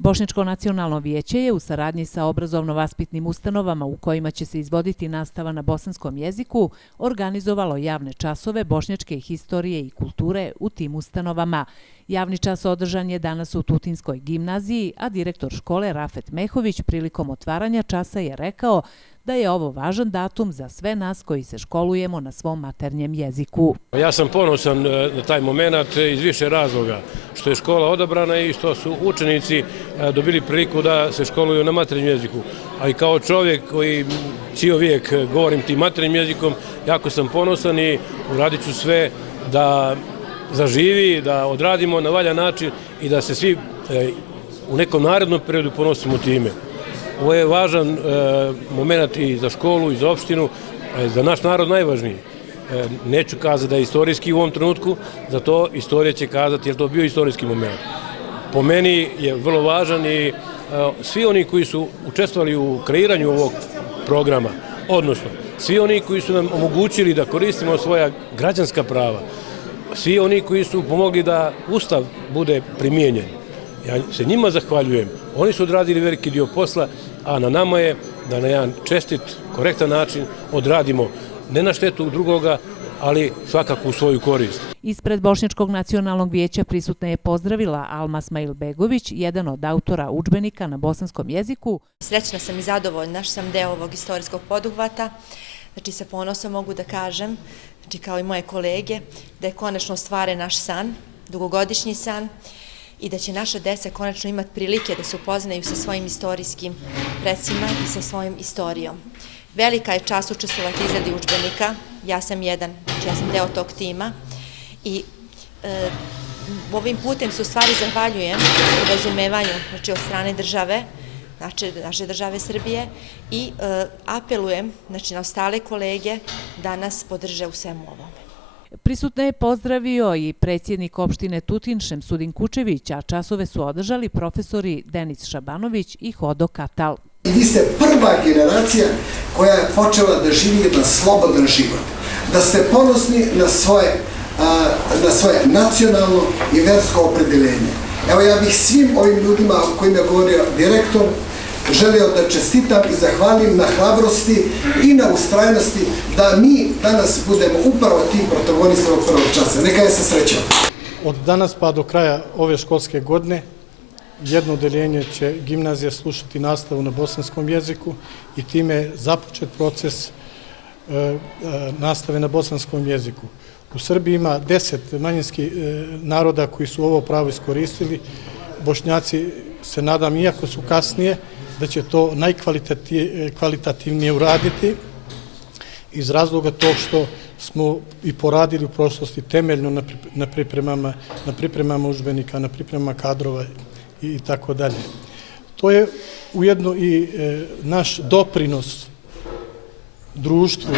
Bošnjačko nacionalno vijeće je u saradnji sa obrazovno-vaspitnim ustanovama u kojima će se izvoditi nastava na bosanskom jeziku organizovalo javne časove bošnjačke historije i kulture u tim ustanovama. Javni čas održan je danas u Tutinskoj gimnaziji, a direktor škole Rafet Mehović prilikom otvaranja časa je rekao da je ovo važan datum za sve nas koji se školujemo na svom maternjem jeziku. Ja sam ponosan na taj moment iz više razloga, što je škola odabrana i što su učenici dobili priliku da se školuju na maternjem jeziku. A i kao čovjek koji cijel vijek govorim tim maternjim jezikom, jako sam ponosan i uradit ću sve da zaživi, da odradimo na valjan način i da se svi u nekom narednom periodu ponosimo time. Ovo je važan moment i za školu i za opštinu, za naš narod najvažniji. Neću kazati da je istorijski u ovom trenutku, za to istorija će kazati je li to bio istorijski moment. Po meni je vrlo važan i svi oni koji su učestvovali u kreiranju ovog programa, odnosno svi oni koji su nam omogućili da koristimo svoja građanska prava, svi oni koji su pomogli da Ustav bude primijenjen. Ja se njima zahvaljujem. Oni su odradili veliki dio posla, a na nama je da na jedan čestit, korektan način odradimo ne na štetu drugoga, ali svakako u svoju korist. Ispred Bošnjačkog nacionalnog vijeća prisutna je pozdravila Alma Smajlbegović, jedan od autora udžbenika na bosanskom jeziku. Srećna sam i zadovoljna što sam deo ovog istorijskog poduhvata. Znači, sa ponosom mogu da kažem, znači kao i moje kolege, da je konačno ostvaren naš san, dugogodišnji san, i da će naša deca konačno imati prilike da se upoznaju sa svojim istorijskim predsima i sa svojom istorijom. Velika je čast učestvovati u izradi udžbenika, ja sam deo tog tima i ovim putem se u stvari zahvaljujem u razumevanju od strane države, naše države Srbije, i apelujem na ostale kolege da nas podrže u svemu ovome. Prisutne je pozdravio i predsjednik opštine Tutin Šemsudin Kučević, a časove su održali profesori Denis Šabanović i Hodo Katal. Vi ste prva generacija koja je počela da živi jedan slobodan život, da ste ponosni na svoje nacionalno i versko opredeljenje. Evo, ja bih svim ovim ljudima o kojima je govorio direktor želio da čestitam i zahvalim na hrabrosti i na ustrajnosti da mi danas budemo upravo tim protagonistama prvog časa. Neka je se srećao. Od danas pa do kraja ove školske godine jedno odeljenje će gimnazija slušati nastavu na bosanskom jeziku i time je započet proces nastave na bosanskom jeziku. U Srbiji ima 10 manjinskih naroda koji su ovo pravo iskoristili. Bošnjaci, se nadam, iako su kasnije, da će to najkvalitativnije uraditi iz razloga tog što smo i poradili u prošlosti temeljno na pripremama udžbenika, na pripremama kadrova i tako dalje. To je ujedno i naš doprinos društvu,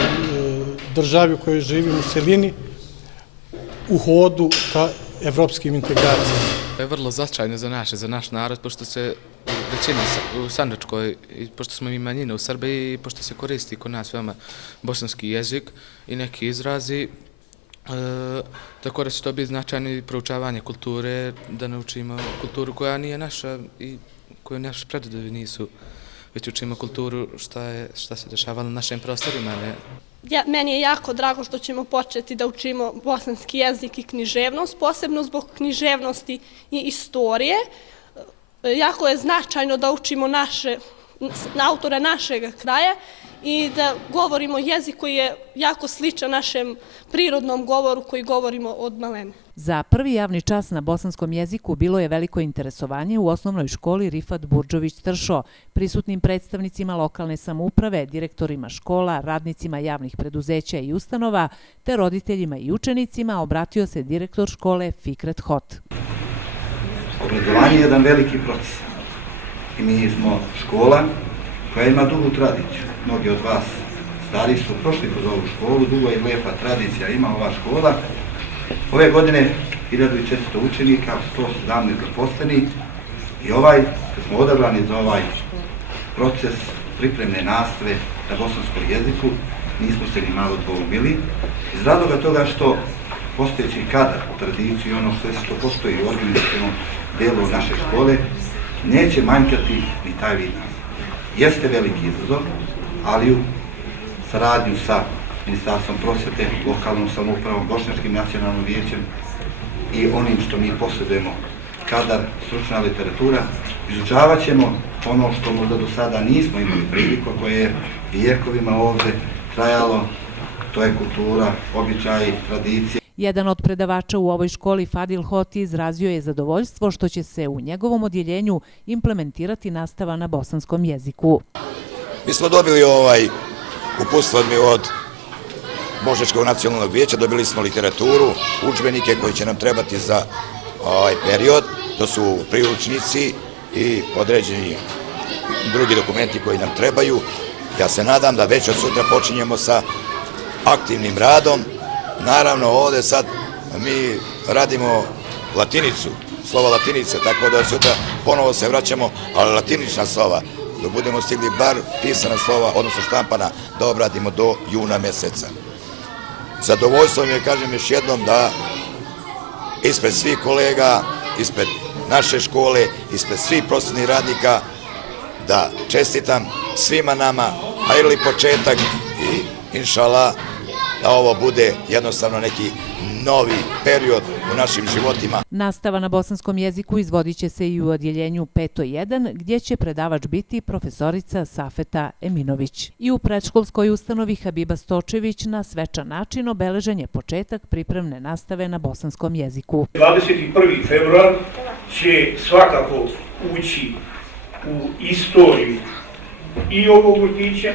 državi u kojoj živimo u celini, u hodu ka evropskim integracijama. To je vrlo značajno za naš narod, pošto se većina u Sandžačkoj, pošto smo i manjine u Srbiji, pošto se koristi kod nas veoma bosanski jezik i neki izrazi, tako da će to biti značajno i proučavanje kulture, da naučimo kulturu koja nije naša i koju naši predovi nisu, već učimo kulturu šta se dešavalo na našim prostorima. Meni je jako drago što ćemo početi da učimo bosanski jezik i književnost, posebno zbog književnosti i istorije. Jako je značajno da učimo autora našeg kraja i da govorimo jezik koji je jako sličan našem prirodnom govoru koji govorimo od malene. Za prvi javni čas na bosanskom jeziku bilo je veliko interesovanje u osnovnoj školi Rifat Burdžović-Tršo, prisutnim predstavnicima lokalne samouprave, direktorima škola, radnicima javnih preduzeća i ustanova, te roditeljima i učenicima obratio se direktor škole Fikret Hot. Obrazovanje je jedan veliki proces i mi smo škola koja ima dugu tradiciju. Mnogi od vas stari su prošli kroz ovu školu, dugo i lepa tradicija ima ova škola. Ove godine 1400 učenika, 117 zaposlenih i kad smo odabrani za ovaj proces pripremne nastave na bosanskom jeziku, nismo se ni malo dvoumili. Iz razloga toga što postojeći kadar, tradiciju i ono što postoji u organizacionom delu naše škole, neće manjkati ni taj vid nastave. Jeste veliki izazov, ali u saradnju sa Ministarstvom prosvete, lokalnom samoupravom, Bošnjačkim nacionalnim vijećem i onim što mi posjedujemo, kadar, stručna literatura, izučavat ćemo ono što možda do sada nismo imali priliku, koje je vijekovima ovde trajalo, to je kultura, običaji, tradicije. Jedan od predavača u ovoj školi, Fadil Hoti, izrazio je zadovoljstvo što će se u njegovom odjeljenju implementirati nastava na bosanskom jeziku. Mi smo dobili uputstvo od Bošnjačkog nacionalnog vijeća, dobili smo literaturu, udžbenike koji će nam trebati za ovaj period, to su priručnici i određeni drugi dokumenti koji nam trebaju. Ja se nadam da već od sutra počinjemo sa aktivnim radom. Naravno, ovdje sad mi radimo latinicu, slova latinice, tako da sutra ponovo se vraćamo, ali latinična slova, da budemo stigli bar pisana slova, odnosno štampana, da obradimo do juna meseca. Zadovoljstvo mi je, kažem još jednom, da ispred svih kolega, ispred naše škole, ispred svih prosvetnih radnika, da čestitam svima nama, hajrli početak i inšallah da ovo bude jednostavno neki novi period u našim životima. Nastava na bosanskom jeziku izvodit će se i u odjeljenju 501, gdje će predavač biti profesorica Safeta Eminović. I u predškolskoj ustanovi Habiba Stočević na svečan način obeležen je početak pripremne nastave na bosanskom jeziku. 21. februar će svakako ući u istoriju i ovog vrtića,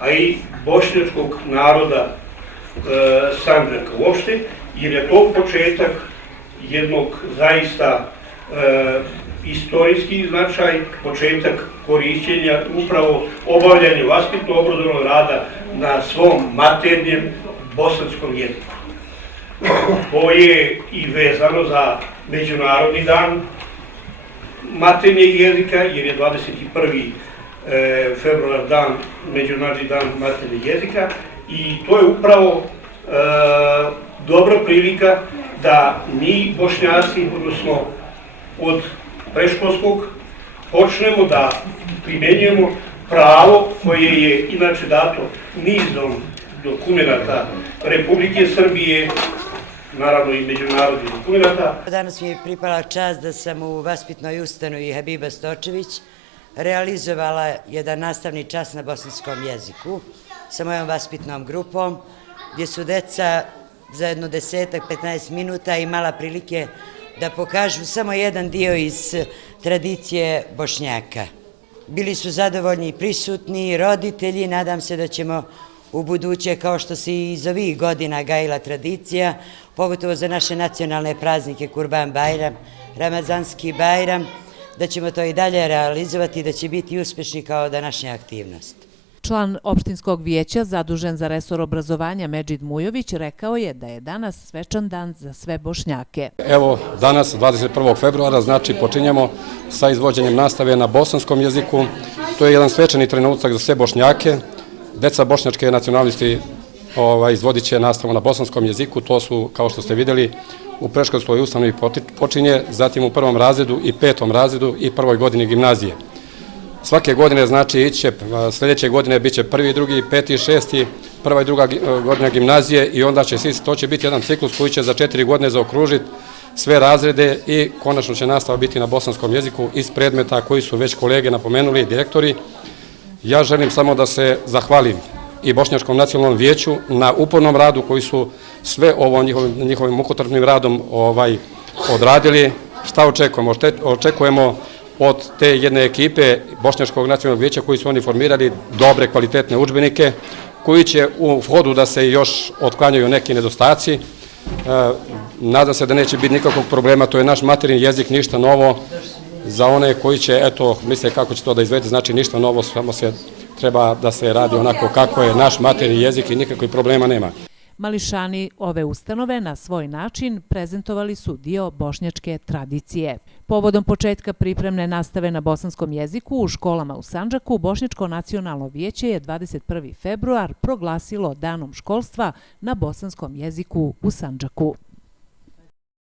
a i bošnjačkog naroda Sandžaka uopšte, jer je to početak jednog zaista istorijski značaj, početak korišćenja, upravo obavljanja vaspitno-obrazovnog rada na svom maternjem bosanskom jeziku. To je i vezano za Međunarodni dan maternjeg jezika, jer je 21. februar dan, Međunarodni dan maternjeg jezika, i to je upravo dobra prilika da mi, Bošnjaci, odnosno od predškolskog, počnemo da primenjujemo pravo koje je inače dato nizom dokumenata Republike Srbije, naravno i međunarodnih dokumenata. Danas mi je pripala čast da sam u vaspitnoj ustanovi Habiba Stočević realizovala jedan nastavni čas na bosanskom jeziku sa mojom vaspitnom grupom, gdje su deca za jedno 10-15 minuta imala prilike da pokažu samo jedan dio iz tradicije Bošnjaka. Bili su zadovoljni i prisutni, roditelji, nadam se da ćemo u buduće, kao što se i iz ovih godina gajila tradicija, pogotovo za naše nacionalne praznike Kurban Bajram, Ramazanski Bajram, da ćemo to i dalje realizovati i da će biti uspešni kao današnja aktivnost. Član opštinskog vijeća zadužen za resor obrazovanja Medžid Mujović rekao je da je danas svečan dan za sve Bošnjake. Evo danas, 21. februara, znači počinjemo sa izvođenjem nastave na bosanskom jeziku. To je jedan svečani trenutak za sve Bošnjake. Deca bošnjačke nacionalnosti izvodit će nastavu na bosanskom jeziku. To su, kao što ste vidjeli, u predškolskoj ustanovi počinje, zatim u 1. razredu i 5. razredu i 1. godini gimnazije. Svake godine, znači, sljedeće godine bit će 1., 2., 5., 6., 1. i 2. godina gimnazije i onda to će biti jedan ciklus koji će za 4 godine zaokružiti sve razrede i konačno će nastava biti na bosanskom jeziku iz predmeta koji su već kolege napomenuli, direktori. Ja želim samo da se zahvalim i Bošnjačkom nacionalnom vijeću na upornom radu koji su sve ovo njihovim mukotrpnim radom odradili. Šta očekujemo? Očekujemo od te jedne ekipe Bošnjačkog nacionalnog vijeća koji su oni formirali dobre, kvalitetne udžbenike, koji će u hodu da se još otklanjaju neki nedostaci. Nadam se da neće biti nikakvog problema, to je naš materinji jezik, ništa novo. Za one koji će, eto, misle kako će to da izvede, znači ništa novo, samo se treba da se radi onako kako je naš materinji jezik i nikakvih problema nema. Mališani ove ustanove na svoj način prezentovali su dio bošnjačke tradicije. Povodom početka pripremne nastave na bosanskom jeziku u školama u Sandžaku, Bošnjačko nacionalno vijeće je 21. februar proglasilo Danom školstva na bosanskom jeziku u Sandžaku.